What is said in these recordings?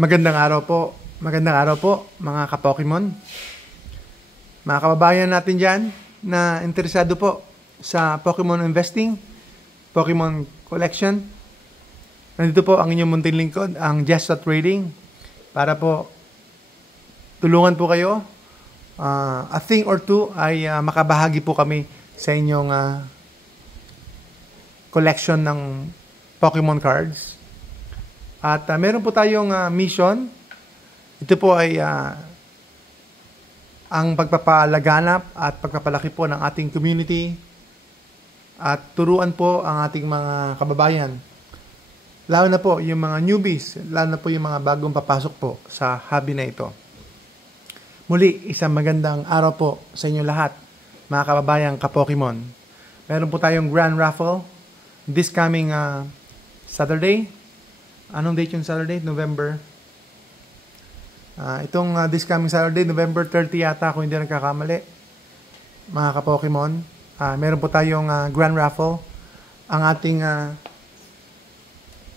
Magandang araw po. Magandang araw po, mga ka-Pokemon. Mga kababayan natin dyan na interesado po sa Pokemon investing, Pokemon collection. Nandito po ang inyong munting lingkod, ang Just Trading, para po tulungan po kayo. A thing or two ay makabahagi po kami sa inyong collection ng Pokemon cards. At meron po tayong mission. Ito po ay ang pagpapalaganap at pagpapalaki po ng ating community at turuan po ang ating mga kababayan. Lalo na po yung mga newbies, lalo na po yung mga bagong papasok po sa hobby na ito. Muli, isang magandang araw po sa inyo lahat, mga kababayang ka-Pokemon. Meron po tayong Grand Raffle this coming Saturday. Anong date yung Saturday? November. This coming Saturday, November 30 yata, kung hindi nagkakamali. Mga ka-Pokemon. Meron po tayong Grand Raffle. Ang ating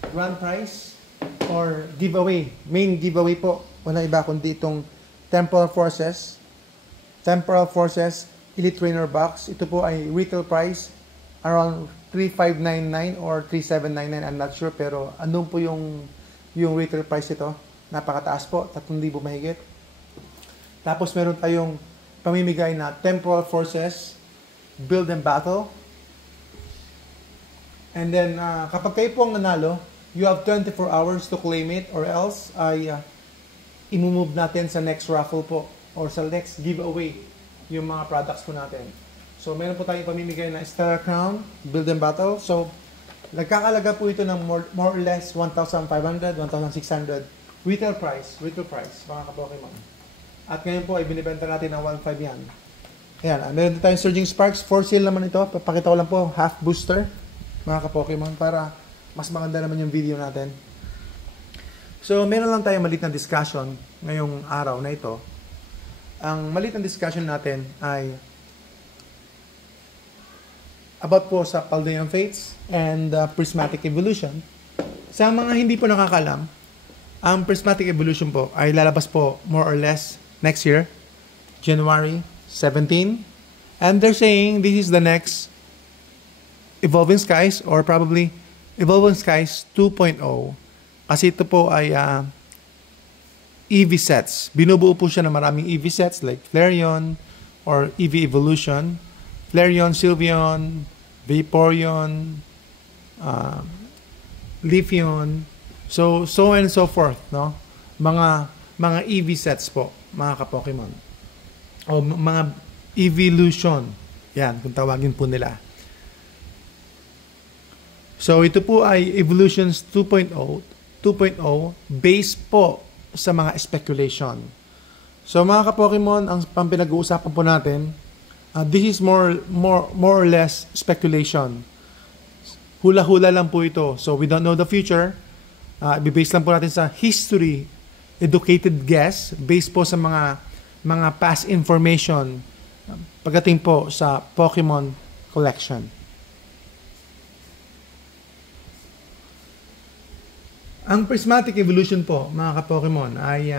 grand prize or giveaway. Main giveaway po. Wala iba kundi itong Temporal Forces. Temporal Forces Elite Trainer Box. Ito po ay retail price around 3,599 or 3,799, I'm not sure, pero andun po yung retail price ito. Napakataas po, 3,000 mahigit. Tapos meron tayong pamimigay na Temporal Forces Build and Battle. And then, kapag kayo pong nanalo, you have 24 hours to claim it, or else ay imumove natin sa next raffle po or sa next giveaway yung mga products po natin. So, meron po tayong pamimigay na Stellar Crown, Build and Battle. So, nagkakalaga po ito ng more or less 1,500, 1,600 retail price, mga ka-Pokemon. At ngayon po ay binibenta natin ng 1,500 yan. Ayan, meron tayong Surging Sparks, for sale naman ito. Papakita ko lang po, half booster, mga ka-Pokemon, para mas maganda naman yung video natin. So, meron lang tayong maliit na discussion ngayong araw na ito. Ang maliit na discussion natin ay about po sa Paldean Fates and Prismatic Evolution. Sa mga hindi po nakakalam, ang Prismatic Evolution po ay lalabas po more or less next year, January 17. And they're saying this is the next Evolving Skies or probably Evolving Skies 2.0. Kasi ito po ay EV sets. Binubuo po siya ng maraming EV sets like Flareon or EV Evolution, Flareon, Sylveon, Vaporeon, Leafeon, so and so forth, no? Mga EV sets po, mga ka-Pokemon. O mga evolution. Yan, kung tawagin po nila. So ito po ay Evolutions 2.0 based po sa mga speculation. So mga ka-Pokemon, ang pinag-uusapan po natin, this is more or less speculation. Hula-hula lang po ito. So we don't know the future. Ibibase lang po natin sa history, educated guess, based po sa mga past information pagdating po sa Pokemon collection. Ang Prismatic Evolution po, mga ka-Pokemon, ay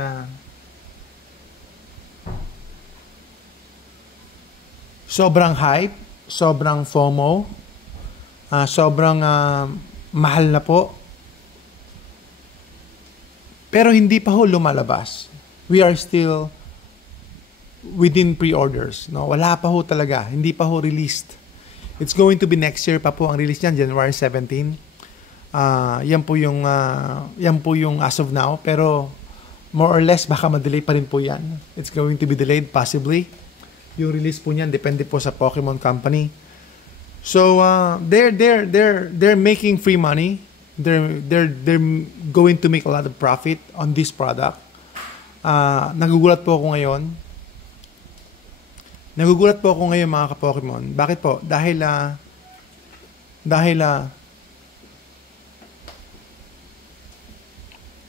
sobrang hype, sobrang FOMO, sobrang mahal na po. Pero hindi pa ho lumalabas. We are still within pre-orders. No? Wala pa ho talaga. Hindi pa ho released. It's going to be next year pa po ang release niyan, January 17. Yan po yung as of now. Pero more or less, baka ma-delay pa rin po yan. It's going to be delayed possibly. Yung release po niyan depende po sa Pokemon Company. So they're making free money. They're going to make a lot of profit on this product. Nagugulat po ako ngayon. Mga ka-Pokemon. Bakit po? Dahil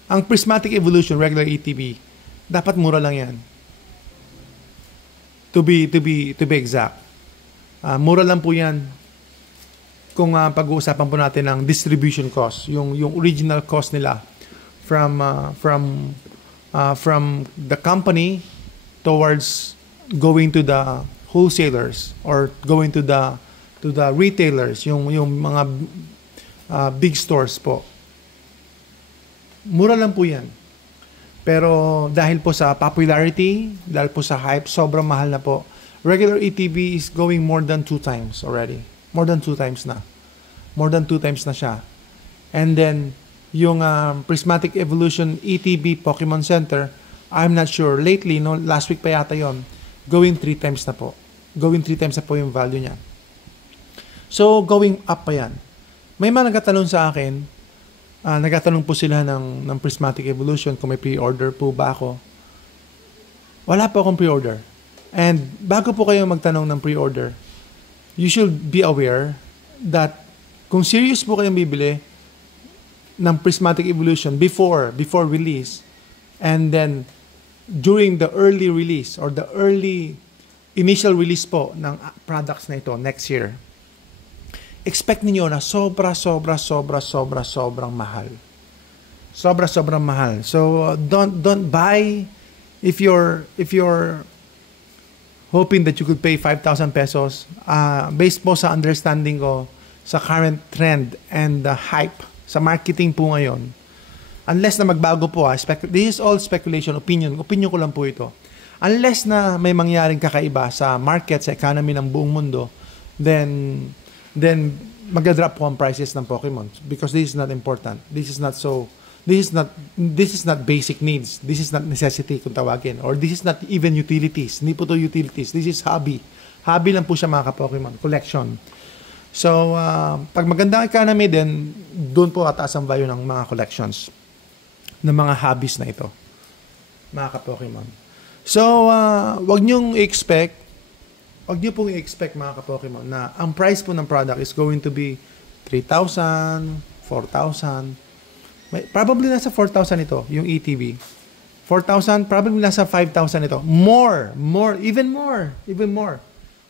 ang Prismatic Evolution regular ETB dapat mura lang yan. To be exact. Mura lang po yan kung pag-uusapan po natin ng distribution cost, yung original cost nila from the company towards going to the wholesalers or going to the retailers, yung mga big stores po. Mura lang po yan. Pero dahil po sa popularity, dahil po sa hype, sobrang mahal na po. Regular ETB is going more than 2 times already. More than 2 times na. More than 2 times na siya. And then, yung Prismatic Evolution ETB Pokemon Center, I'm not sure. Lately, no, last week pa yata yon, going 3 times na po. Going 3 times na po yung value niya. So, going up pa yan. May mga nagtatanong sa akin, nagtatanong po sila ng Prismatic Evolution kung may pre-order po ba ako. Wala po akong pre-order. And bago po kayo magtanong ng pre-order, you should be aware that kung serious po kayong bibili ng Prismatic Evolution before release, and then during the early release or the early initial release po ng products na ito next year, expect niyo na sobrang mahal. Sobrang mahal. So don't buy if you're hoping that you could pay 5,000 pesos. Based po sa understanding ko sa current trend and the hype sa marketing po ngayon, unless na magbago po, this is all speculation, opinion ko lang po ito. Unless na may mangyaring kakaiba sa market, sa economy ng buong mundo, then mag-drop po ang prices ng Pokemon because this is not important. This is not basic needs. This is not necessity kung tawagin. Or this is not even utilities. Hindi po to utilities. This is hobby. Hobby lang po siya mga ka-Pokemon. Collection. So, pag magandang economy din, doon po ataas ang value ng mga collections ng mga hobbies na ito. Mga ka-Pokemon. So, wag niyo pong i-expect mga ka-Pokemon na ang price po ng product is going to be 3,000, 4,000. Probably nasa 4,000 ito, yung ETB. 4,000, probably nasa 5,000 ito. Even more.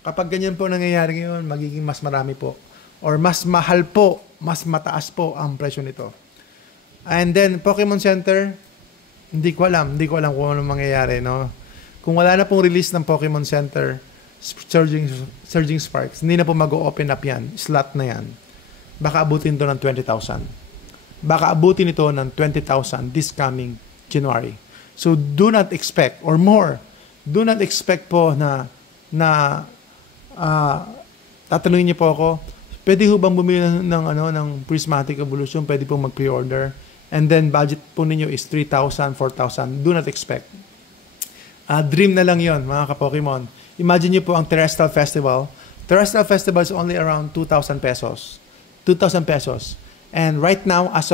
Kapag ganyan po nangyayari ngayon, magiging mas marami po. Or mas mahal po, mas mataas po ang presyo nito. And then, Pokemon Center, hindi ko alam kung ano mangyayari, no? Kung wala na pong release ng Pokemon Center, Surging Sparks, hindi na po mag-open up yan. Slot na yan. Baka abutin ito ng 20,000. Baka abutin ito ng 20,000 this coming January. So, do not expect, or more, do not expect po na tatanungin niyo po ako, pwede ho bang bumili ng Prismatic Evolution? Pwede po mag-pre-order. And then, budget po ninyo is 3,000, 4,000. Do not expect. Dream na lang yon mga ka-Pokemon. Imagine niyo po ang Terrestrial Festival. Terrestrial Festival is only around 2,000 pesos. 2,000 pesos. And right now, as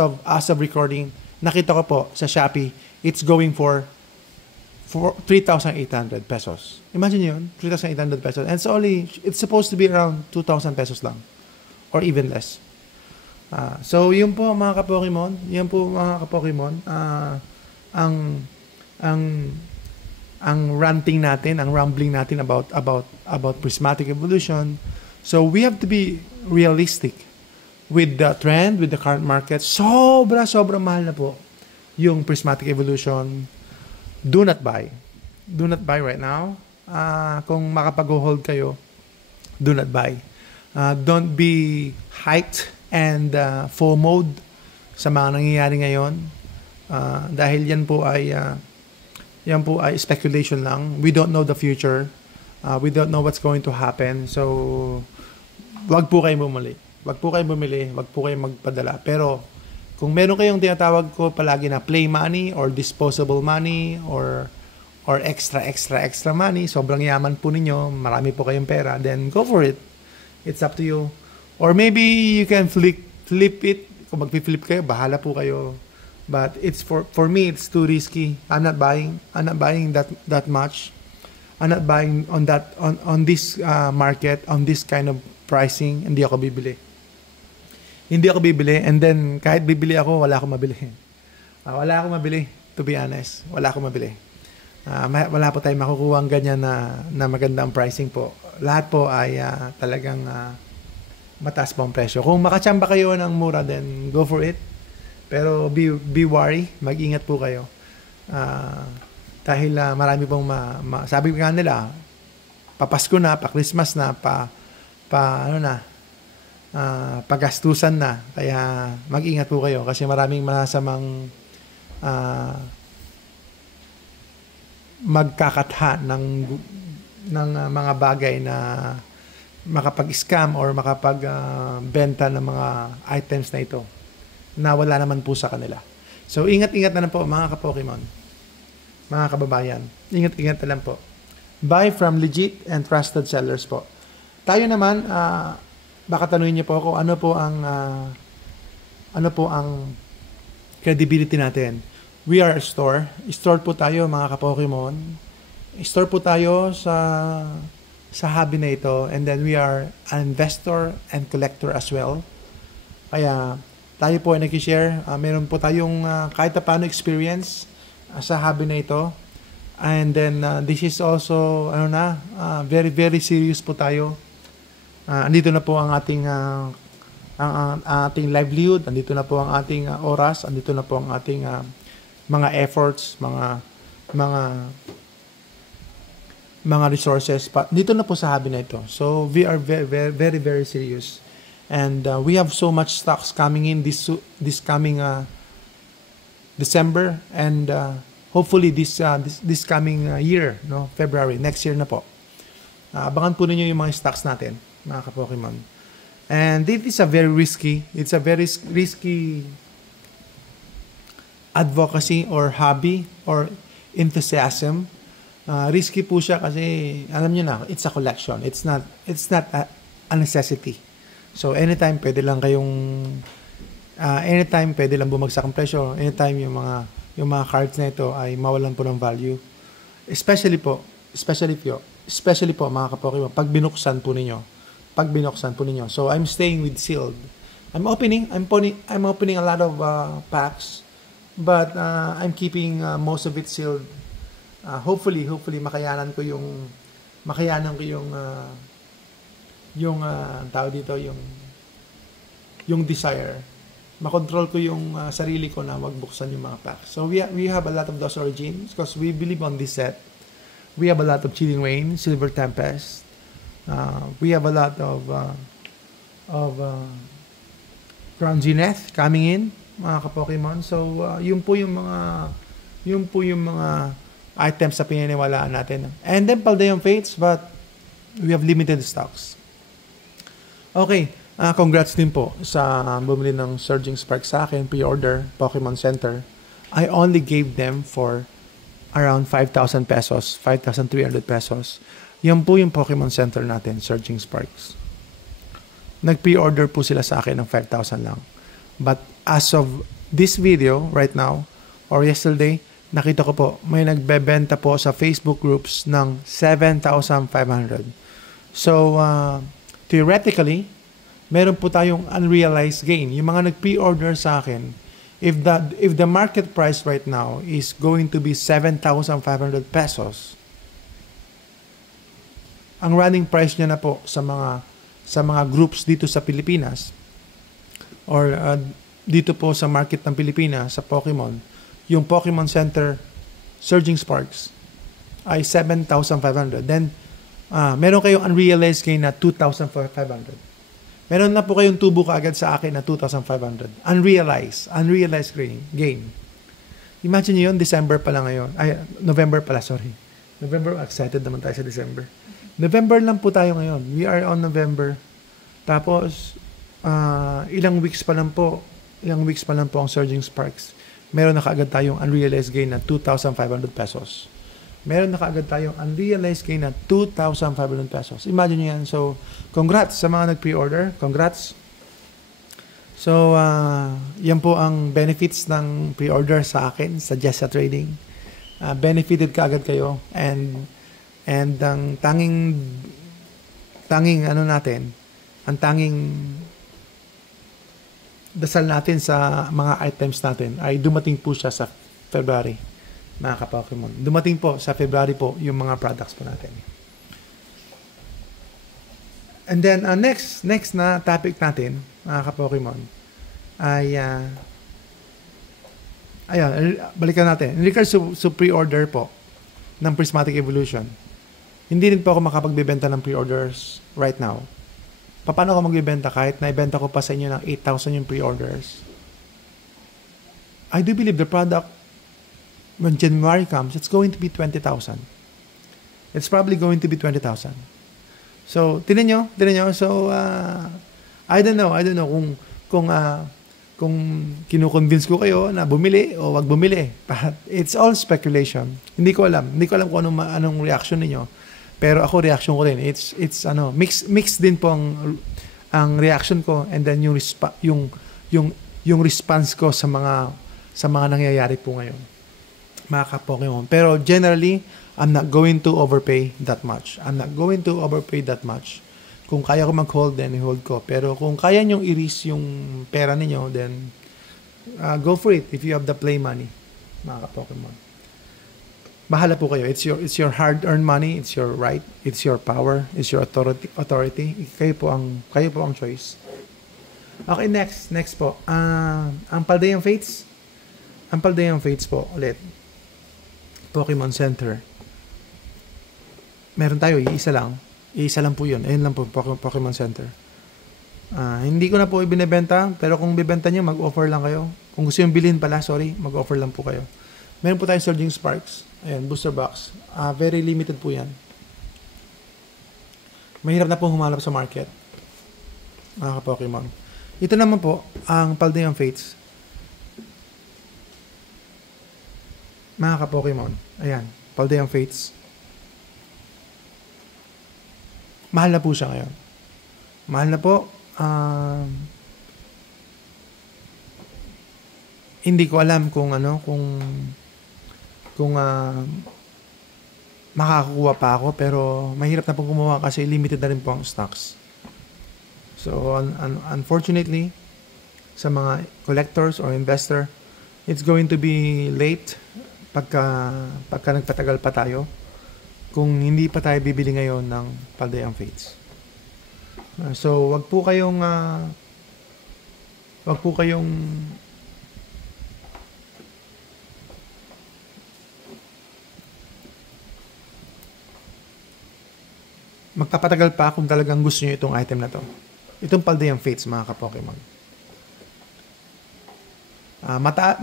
of recording, nakita ko po sa Shopee, it's going for 3,800 pesos. Imagine yun, 3,800 pesos. And it's supposed to be around 2,000 pesos lang. Or even less. So, yun po mga ka-Pokemon. Ang ranting natin, ang rambling natin about Prismatic Evolution. So, we have to be realistic with the trend, with the current market. Sobrang mahal na po yung Prismatic Evolution. Do not buy. Do not buy right now. Kung makapag-hold kayo, do not buy. Don't be hyped and FOMO'd sa mga nangyayari ngayon. Dahil yan po ay speculation lang. We don't know the future. We don't know what's going to happen. So, wag po kayong bumili. Wag po kayong magpadala. Pero, kung meron kayong tinatawag ko palagi na play money or disposable money or extra money, sobrang yaman po ninyo, marami po kayong pera, then go for it. It's up to you. Or maybe you can flip it. Kung magpi-flip kayo, bahala po kayo. But it's for me, it's too risky. I'm not buying that much. I'm not buying on this market, on this kind of pricing. Hindi ako bibili. And then, kahit bibili ako, wala akong mabili. To be honest. Wala akong mabili. Wala po tayong makukuha ang ganyan na magandang pricing po. Lahat po ay talagang mataas po ang presyo. Kung makachamba kayo ng mura, then go for it. Pero be wary, mag-ingat po kayo. Dahil marami pong sabi nga nila, papasko na, pa-Christmas na, pagastusan na. Kaya mag-ingat po kayo kasi maraming masamang magkakatha ng mga bagay na makapag-scam or makapag-benta ng mga items na ito na wala naman po sa kanila. So, ingat-ingat na lang po mga ka-Pokemon, mga kababayan. Ingat-ingat na lang po. Buy from legit and trusted sellers po. Tayo naman, baka tanungin niyo po ako, ano po ang credibility natin? We are a store. Store po tayo mga ka-Pokemon. Store po tayo sa hobby na ito, and then we are an investor and collector as well. Kaya tayo po ay nag-share. Meron po tayong kahit paano experience sa hobby na ito. And then this is also very very serious po tayo. Andito na po ang ating ating livelihood, andito na po ang ating oras, andito na po ang ating mga efforts, mga resources dito na po sa hobby na ito. So we are very very very, very serious, and we have so much stocks coming in this coming December, and hopefully this coming year, February next year na po. Abangan po ninyo yung mga stocks natin, mga ka-Pokemon. And this is a very risky advocacy or hobby or enthusiasm. Risky po siya kasi alam niyo na, it's a collection. It's not a necessity. So anytime pwede lang bumagsak ang presyo. Anytime yung mga cards na ito ay mawalan po ng value. Especially po mga ka-Pokemon pag binuksan po ninyo. So I'm staying with sealed. I'm opening a lot of packs, but I'm keeping most of it sealed. Hopefully makayanan ko yung tao dito, yung desire, makontrol ko yung sarili ko na magbuksan yung mga packs. So we have a lot of those origins because we believe on this set. We have a lot of Chilling Reign, Silver Tempest. We have a lot of Crown Zenith coming in, mga ka-Pokemon. So yun po yung mga items sa pinaniwalaan natin. And then Paldean Fates, but we have limited stocks. Okay, congrats din po sa bumili ng Surging Spark sa akin, pre-order, Pokemon Center. I only gave them for around 5,000 pesos, 5,300 pesos. Yan po yung Pokemon Center natin, Surging Sparks. Nag-pre-order po sila sa akin ng 5,000 lang. But as of this video, right now, or yesterday, nakita ko po, may nagbebenta po sa Facebook groups ng 7,500. So, theoretically, meron po tayong unrealized gain. Yung mga nag-pre-order sa akin, if the market price right now is going to be 7,500 pesos, ang running price niya na po sa mga groups dito sa Pilipinas or dito po sa market ng Pilipinas sa Pokemon, yung Pokemon Center Surging Sparks ay 7,500. Then meron kayong unrealized gain na 2,500. Meron na po kayong tubo kaagad sa akin na 2,500. Unrealized gain. Imagine niyo yun, December pala ngayon. November pala, sorry. November, excited naman tayo sa December. November lang po tayo ngayon. We are on November. Tapos, ilang weeks pa lang po ang Surging Sparks. Meron na kaagad tayong unrealized gain na 2,500 pesos. Meron na kaagad tayong unrealized gain na 2,500 pesos. Imagine nyo yan. So, congrats sa mga nag-pre-order. Congrats. So, yan po ang benefits ng pre-order sa akin, sa Jessa Trading. Benefited kaagad kayo. And ang tanging dasal natin sa mga items natin ay dumating po siya sa February, mga ka-Pokemon. Dumating po sa February po yung mga products po natin. And then next na topic natin, mga ka-Pokemon, ay Ayan, balikan natin. In regards to pre-order po ng Prismatic Evolution, hindi rin po ako makapagbebenta ng pre-orders right now. Paano ako magbebenta kahit naibenta ko pa sa inyo ng 8,000 yung pre-orders? I do believe the product, when January comes, it's going to be 20,000. It's probably going to be 20,000. So, tinan nyo. So, I don't know kung kinu-convince ko kayo na bumili o wag bumili. But it's all speculation. Hindi ko alam kung anong reaction ninyo. Pero ako, reaction ko rin. It's mix din po ang reaction ko, and then yung response ko sa mga nangyayari po ngayon, mga ka-Pokemon. Pero generally, I'm not going to overpay that much. Kung kaya ko mag-hold, then i-hold ko. Pero kung kaya nyong i-risk yung pera ninyo, then go for it if you have the play money, mga ka-Pokemon. Bahala po kayo. It's your hard-earned money. It's your right. It's your power. It's your authority. Kayo po ang choice. Okay, next po. Ang Paldean Fates. Ang Paldean Fates po, ulit. Pokemon Center. Meron tayo, iisa lang po yun. Ayun lang po, Pokemon Center. Hindi ko na po ibinebenta, pero kung bibenta nyo, mag-offer lang kayo. Kung gusto yung bilhin pala, mag-offer lang po kayo. Meron po tayong Surging Sparks. Ayan, booster box. Very limited po yan. Mahirap na po humanap sa market, mga ka-Pokemon. Ito naman po, ang Paldean Fates. Mga ka-Pokemon. Ayan, Paldean Fates. Mahal na po siya ngayon. Mahal na po. Hindi ko alam kung makakakuha pa ako, pero mahirap na po gumawa kasi limited na rin po ang stocks. So, unfortunately, sa mga collectors or investor, it's going to be late pagka nagpatagal pa tayo kung hindi pa tayo bibili ngayon ng Paldean Fates. So, wag po kayong magpapatagal pa kung talagang gusto nyo itong item na to. Itong Paldean Fates, mga ka-Pokemon.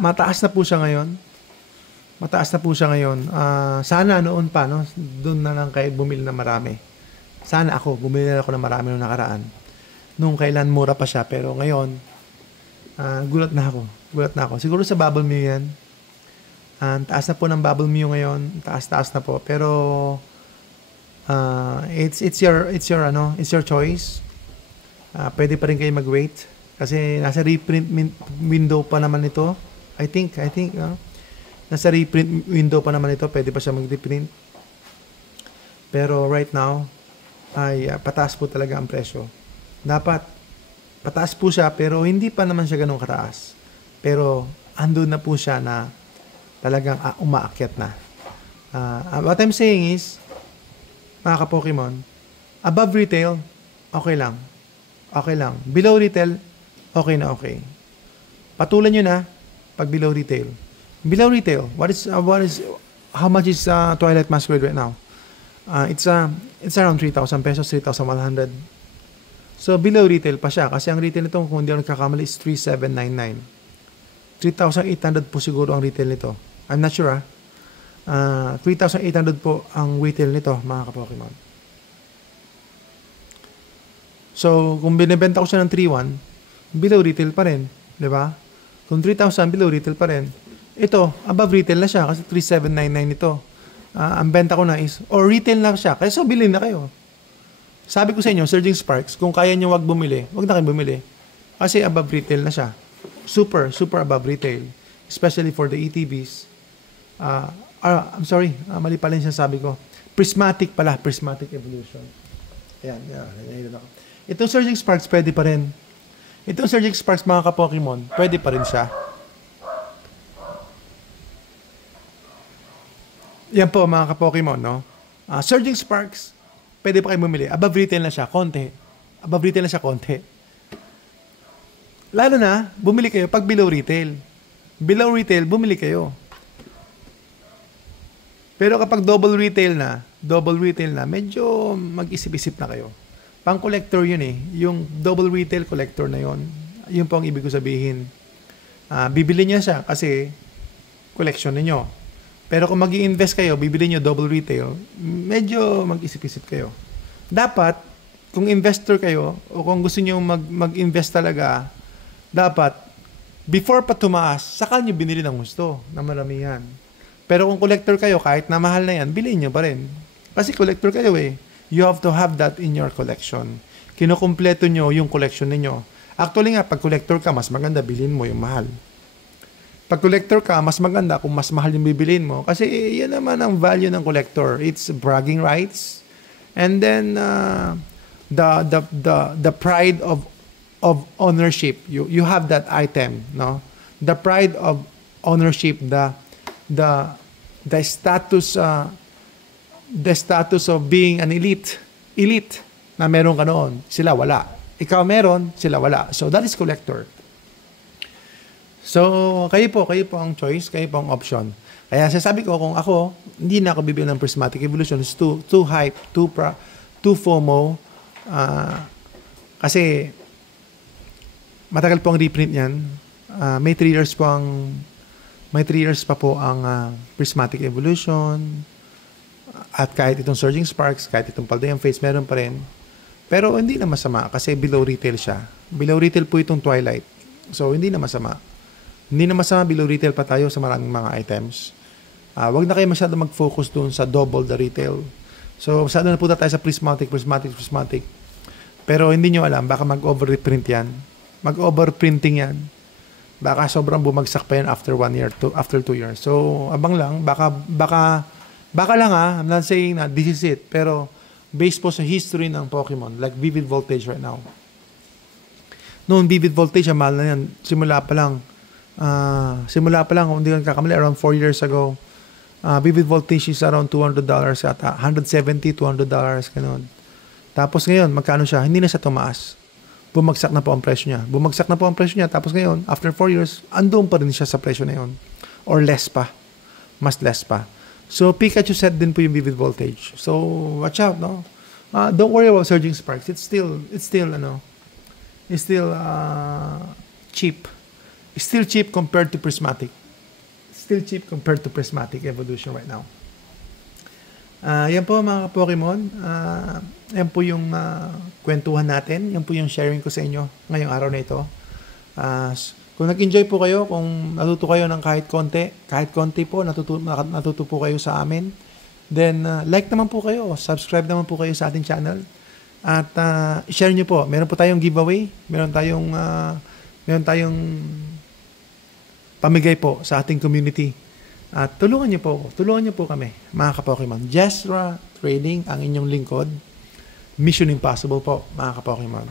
Mataas na po siya ngayon. Sana noon pa, no? Doon na lang kayo bumili na marami. Sana bumili na ako ng marami noong nakaraan. Nung kailan mura pa siya, pero ngayon, gulat na ako. Siguro sa Bubble Mew yan. Taas na po ng Bubble Mew ngayon. Taas na po. Pero, it's your choice. Pwede pa rin kayo mag-wait. Kasi nasa reprint window pa naman ito. I think, nasa reprint window pa naman ito, pwede pa siya mag-reprint. Pero right now, ay pataas po talaga ang presyo. Dapat, pataas po siya, pero hindi pa naman siya ganun kataas. Pero, andun na po siya na talagang umaakyat na. What I'm saying is, mga ka-Pokemon, above retail, okay lang. Below retail, okay na okay. Patulan nyo na pag below retail. Below retail, how much is Twilight Masquerade right now? It's around 3,000 pesos, 3,100. So below retail pa siya kasi ang retail nito, kung hindi ako nagkakamali, is 3,799. 3,800 po siguro ang retail nito. I'm not sure 3,800 po ang retail nito, mga ka-Pokemon. So kung binebenta ko siya ng 3,100, below retail pa rin, di ba? Kung 3,000, below retail pa rin. Ito, above retail na siya kasi 3,799 ito. Ang benta ko na is, or retail na siya, kaya so bilhin na kayo. Sabi ko sa inyo, Surging Sparks, kung kaya nyo wag na kayo bumili. Kasi above retail na siya. Super above retail. Especially for the ETBs. I'm sorry, mali pala yung sabi ko. Prismatic Evolution. Ayan. Itong Surging Sparks, pwede pa rin. Itong Surging Sparks, mga ka-Pokemon, pwede pa rin siya. Yan po, mga ka-Pokemon, no? Surging Sparks, pwede pa kayo bumili. Above retail na siya, konti. Lalo na, bumili kayo pag below retail. Below retail, bumili kayo. Pero kapag double retail na, medyo mag-isip-isip na kayo. Pang collector yun eh. Yung double retail collector na yun, yun po ang ibig ko sabihin. Bibili niya siya kasi collection ninyo. Pero kung mag-i-invest kayo, bibili niyo double retail, medyo mag-isip-isip kayo. Dapat, kung investor kayo, o kung gusto niyo mag-invest talaga, dapat, before pa tumaas, saka niyo binili ng gusto, na maramihan. Pero kung collector kayo, kahit na mahal na yan, bilhin niyo pa rin. Kasi collector kayo eh. You have to have that in your collection. Kinukumpleto niyo yung collection niyo. Actually nga, pag collector ka, mas maganda bilhin mo yung mahal. Pag collector ka, mas maganda kung mas mahal yung bibilhin mo. Kasi yan naman ang value ng collector. It's bragging rights. And then, the pride of ownership. You have that item, no? The pride of ownership, the status of being an elite na meron ka noon, sila wala. Ikaw meron, sila wala. So that is collector. So kayo po ang choice, kayo po ang option. Kaya sasabi ko, kung ako, hindi na ako bibili ng Prismatic Evolution. It's too hype, too FOMO. Kasi matagal po ang reprint niyan. May 3 years pa po ang Prismatic Evolution. At kahit itong Surging Sparks, kahit itong Paldean Fates, meron pa rin. Pero hindi na masama kasi below retail siya. Below retail po itong Twilight. So hindi na masama. Hindi na masama, below retail pa tayo sa maraming mga items. Wag na kayo masyado mag-focus doon sa double the retail. So masyado na po tayo sa prismatic. Pero hindi nyo alam, baka mag-overprint yan. Mag-overprinting yan. Baka sobrang bumagsak pa yan after 1 year, after 2 years. So abang lang, baka lang I'm not saying na this is it. Pero based po sa history ng Pokemon, like Vivid Voltage right now. Noon, Vivid Voltage, mahal na yan. Simula pa lang, kung hindi ka kakamali, around 4 years ago, Vivid Voltage is around $200 ata. $170, $200, ganun. Tapos ngayon, magkano siya? Hindi na siya tumaas. Bumagsak na po ang presyo niya. Tapos ngayon, after 4 years, andun pa rin siya sa presyo na yun. Or less pa. Mas less pa. So, Pikachu set din po yung Vivid Voltage. So, watch out, no? Don't worry about Surging Sparks. It's still cheap. It's still cheap compared to Prismatic. Still cheap compared to Prismatic Evolution right now. Yan po mga Pokemon. Yan po yung kwentuhan natin. Yan po yung sharing ko sa inyo ngayong araw na ito. Kung nag-enjoy po kayo, kung natuto kayo ng kahit konti po, natuto po kayo sa amin, then like naman po kayo, subscribe naman po kayo sa ating channel. At share nyo po. Meron po tayong giveaway. Meron tayong pamigay po sa ating community. At tulungan nyo po kami, mga ka-Pokemon. Jesra Trading, ang inyong lingkod. Mission Impossible po, mga ka-Pokemon.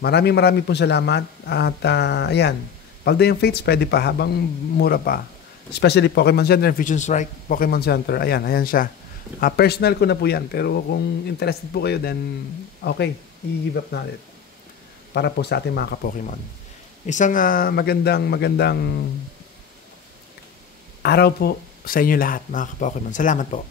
Maraming pong salamat. At ayan, Paldean Fates, pwede pa habang mura pa. Especially Pokemon Center and Fusion Strike, Pokemon Center. Ayan siya. Personal ko na po yan. Pero kung interested po kayo, then okay, i-give up na ulit. Para po sa ating mga ka-Pokemon. Isang magandang araw po sa inyo lahat, mga ka-Pokemon. Salamat po.